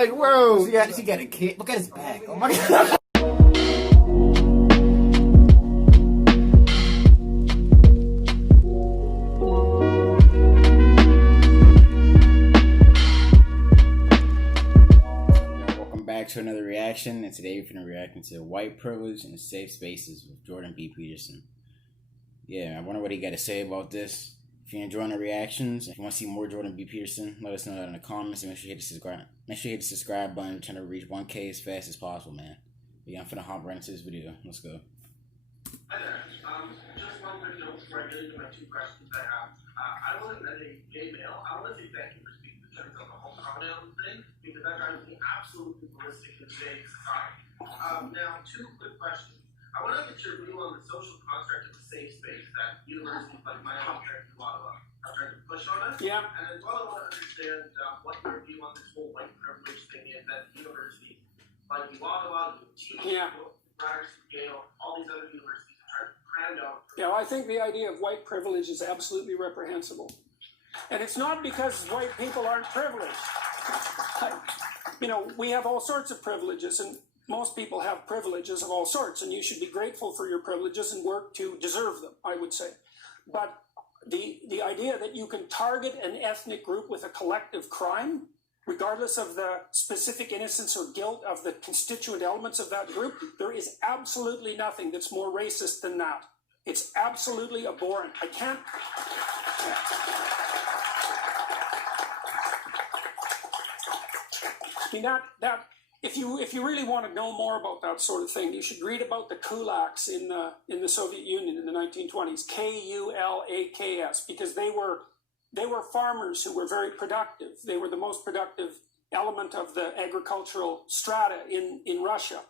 Like, bro, she got a kid. Look at his back. Oh my god. Welcome back to another reaction, and today we're going to be reacting to White Privilege and Safe Spaces with Jordan B. Peterson. Yeah, I wonder what he got to say about this. If you're enjoying the reactions, if you want to see more Jordan B. Peterson, let us know that in the comments, and make sure you hit the subscribe. Make sure you hit the subscribe button. We're trying to reach 1K as fast as possible, man. But yeah, I'm finna hop right into this video. Let's go. Hi there. Just one quick note before I get into my two questions I have. I wasn't as a gay male. I want to say thank you for speaking in terms of the whole pronoun thing, because that drives me absolutely ballistic in today's society. Now, two quick questions. I want to get your view on the social construct of the safe space that universities like my own are trying to push on us. Yeah. And as well, I want to understand what your view on this whole white privilege thing is that universities like Ottawa, Rutgers, Yale, all these other universities are trying to cram down. Yeah, I think the idea of white privilege is absolutely reprehensible. And it's not because white people aren't privileged. You know, we have all sorts of privileges, and most people have privileges of all sorts, and you should be grateful for your privileges and work to deserve them, I would say. But the idea that you can target an ethnic group with a collective crime, regardless of the specific innocence or guilt of the constituent elements of that group, there is absolutely nothing that's more racist than that. It's absolutely abhorrent. I can't... I mean, if you really want to know more about that sort of thing, you should read about the kulaks in the Soviet Union in the 1920s, Kulaks, because they were farmers who were very productive. They were the most productive element of the agricultural strata in Russia,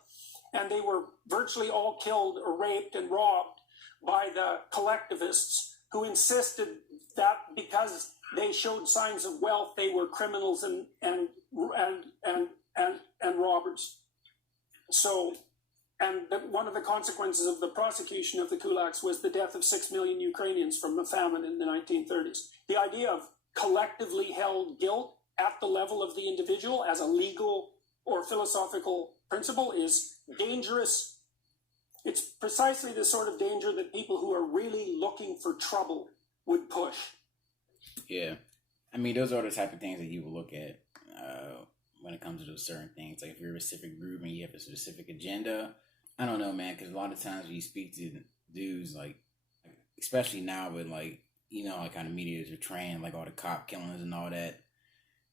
and they were virtually all killed or raped and robbed by the collectivists who insisted that because they showed signs of wealth, they were criminals and robbers. So, and one of the consequences of the prosecution of the kulaks was the death of 6 million Ukrainians from a famine in the 1930s. The idea of collectively held guilt at the level of the individual as a legal or philosophical principle is dangerous. It's precisely the sort of danger that people who are really looking for trouble would push. Yeah. I mean, those are the type of things that you will look at when it comes to those certain things. Like if you're a specific group and you have a specific agenda, I don't know, man, because a lot of times when you speak to dudes, like, especially now with, like, you know, like kind of media is portraying, like, all the cop killings and all that,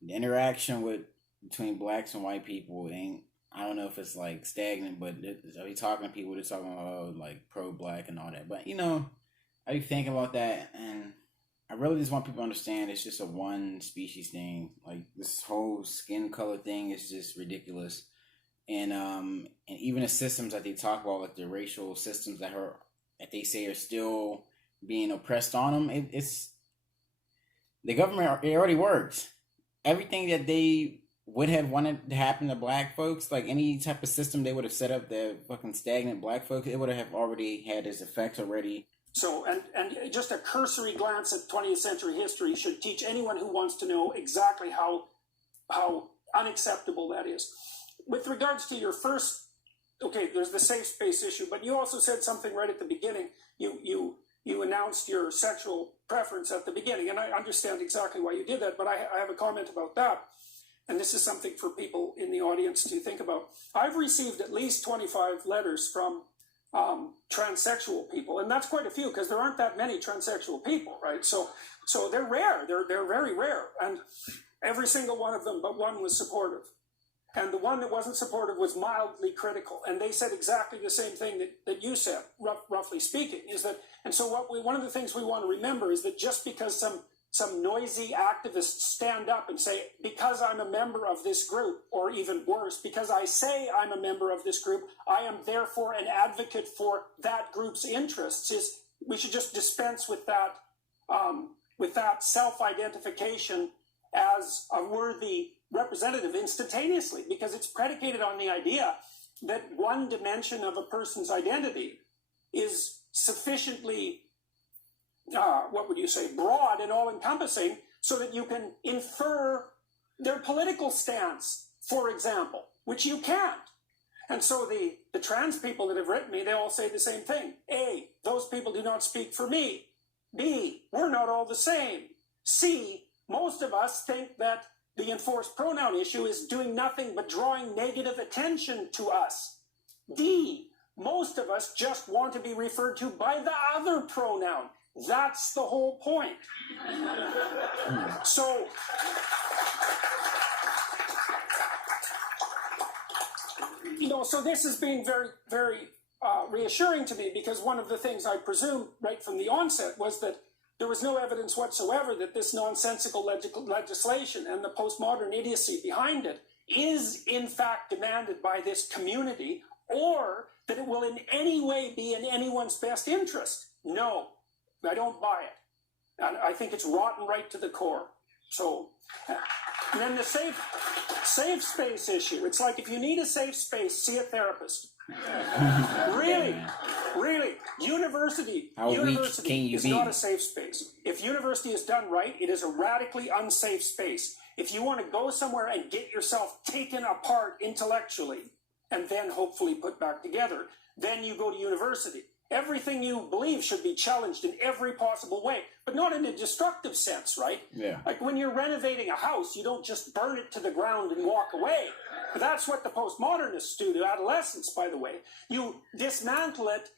the interaction between blacks and white people ain't, I don't know if it's, like, stagnant, but are you talking to people, they're talking about, like, pro-black and all that. But, you know, I be thinking about that, and I really just want people to understand it's just a one species thing. Like, this whole skin color thing is just ridiculous. And even the systems that they talk about, like the racial systems that they say are still being oppressed on them, it's the government, it already works. Everything that they would have wanted to happen to black folks, like any type of system they would have set up that fucking stagnant black folks, it would have already had its effects already. So, and just a cursory glance at 20th century history should teach anyone who wants to know exactly how unacceptable that is. With regards to your first, okay, there's the safe space issue, but you also said something right at the beginning. You announced your sexual preference at the beginning, and I understand exactly why you did that, but I have a comment about that. And this is something for people in the audience to think about. I've received at least 25 letters from transsexual people, and that's quite a few because there aren't that many transsexual people, right? So they're rare. They're very rare, and every single one of them but one was supportive, and the one that wasn't supportive was mildly critical. And they said exactly the same thing that you said, roughly speaking, is that. And so one of the things we want to remember is that just because some noisy activists stand up and say, because I'm a member of this group, or even worse, because I say I'm a member of this group, I am therefore an advocate for that group's interests, we should just dispense with that self-identification as a worthy representative instantaneously, because it's predicated on the idea that one dimension of a person's identity is sufficiently broad and all-encompassing so that you can infer their political stance for example, which you can't. And so the trans people that have written me, they all say the same thing. A, those people do not speak for me. B, we're not all the same. C, most of us think that the enforced pronoun issue is doing nothing but drawing negative attention to us. D, most of us just want to be referred to by the other pronoun. That's the whole point. So, so this has been very, very reassuring to me, because one of the things I presumed right from the onset was that there was no evidence whatsoever that this nonsensical legislation and the postmodern idiocy behind it is in fact demanded by this community, or that it will in any way be in anyone's best interest. No, I don't buy it. And I think it's rotten right to the core. So, and then the safe space issue. It's like, if you need a safe space, see a therapist. Really, really. University is not a safe space. If university is done right, it is a radically unsafe space. If you want to go somewhere and get yourself taken apart intellectually, and then hopefully put back together, then you go to university. Everything you believe should be challenged in every possible way, but not in a destructive sense, right? Yeah. Like when you're renovating a house, you don't just burn it to the ground and walk away. But that's what the postmodernists do to adolescents, by the way. You dismantle it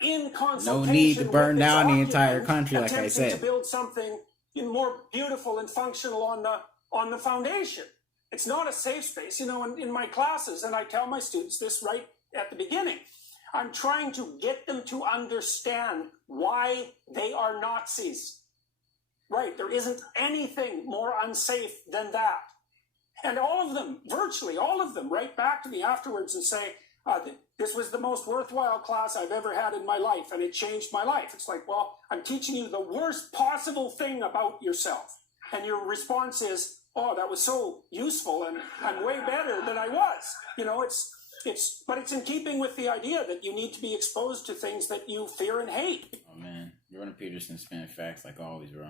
in consultation. No need to burn down the entire country, like I attempting said. to build something more beautiful and functional on the foundation. It's not a safe space. In my classes, and I tell my students this right at the beginning, I'm trying to get them to understand why they are Nazis. Right, there isn't anything more unsafe than that. And all of them, virtually all of them, write back to me afterwards and say, this was the most worthwhile class I've ever had in my life, and it changed my life. It's like, well, I'm teaching you the worst possible thing about yourself. And your response is, oh, that was so useful, and I'm way better than I was. But it's in keeping with the idea that you need to be exposed to things that you fear and hate. Oh man, Jordan Peterson spinning facts like always, bro.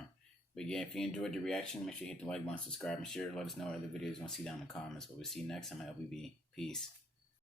But yeah, if you enjoyed the reaction, make sure you hit the like button, subscribe, and share. Let us know what other videos you want to see down in the comments. But we'll see you next time at LBB. Peace.